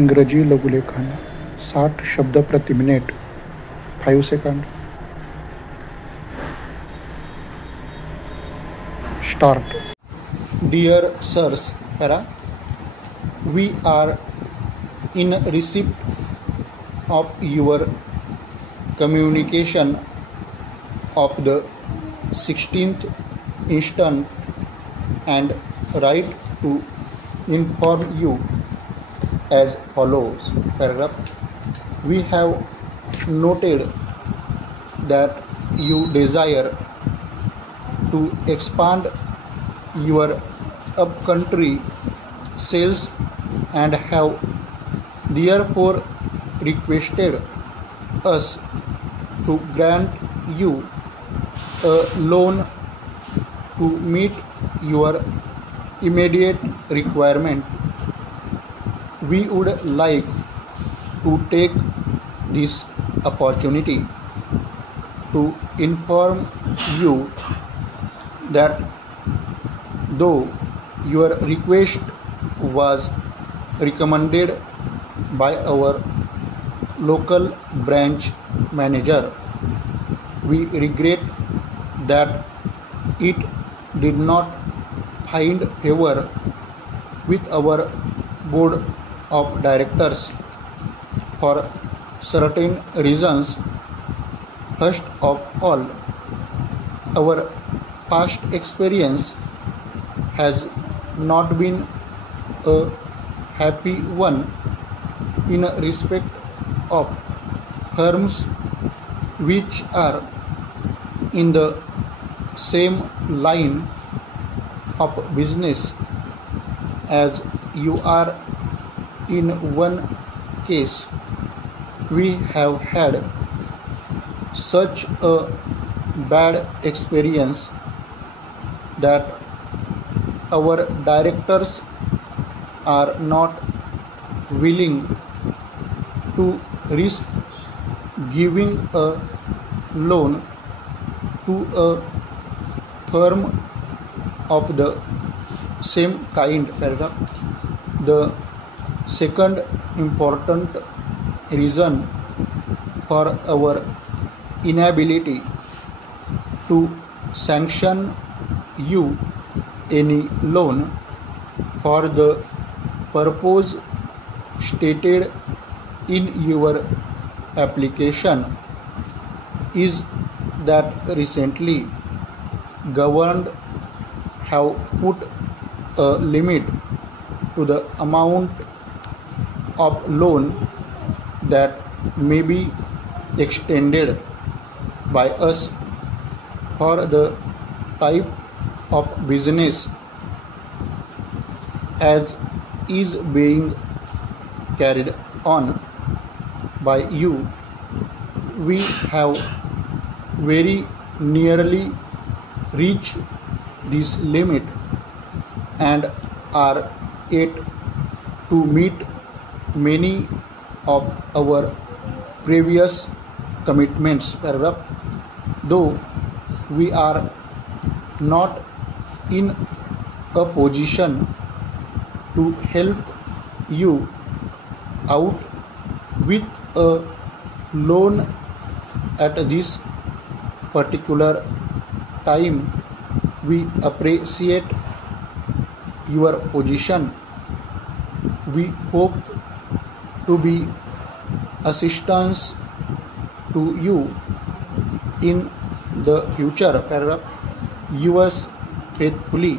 इंग्रजी लघुलेखन 60 शब्द प्रति minute 5 second. Start. Dear sirs, para, we are in receipt of your communication of the 16th instant and write to inform you as follows. Paragraph. We have noted that you desire to expand your upcountry sales and have therefore requested us to grant you a loan to meet your immediate requirement. We would like to take this opportunity to inform you that though your request was recommended by our local branch manager, we regret that it did not find favor with our board of directors for certain reasons. First of all, our past experience has not been a happy one in respect of firms which are in the same line of business as you are. In one case, we have had such a bad experience that our directors are not willing to risk giving a loan to a firm of the same kind. The second important reason for our inability to sanction you any loan for the purpose stated in your application is that recently government have put a limit to the amount of loan that may be extended by us for the type of business as is being carried on by you. We have very nearly reached this limit and are yet to meet many of our previous commitments. Paragraph. Though we are not in a position to help you out with a loan at this particular time, we appreciate your position. We hope to be assistance to you in the future. Paragraph. Yours faithfully,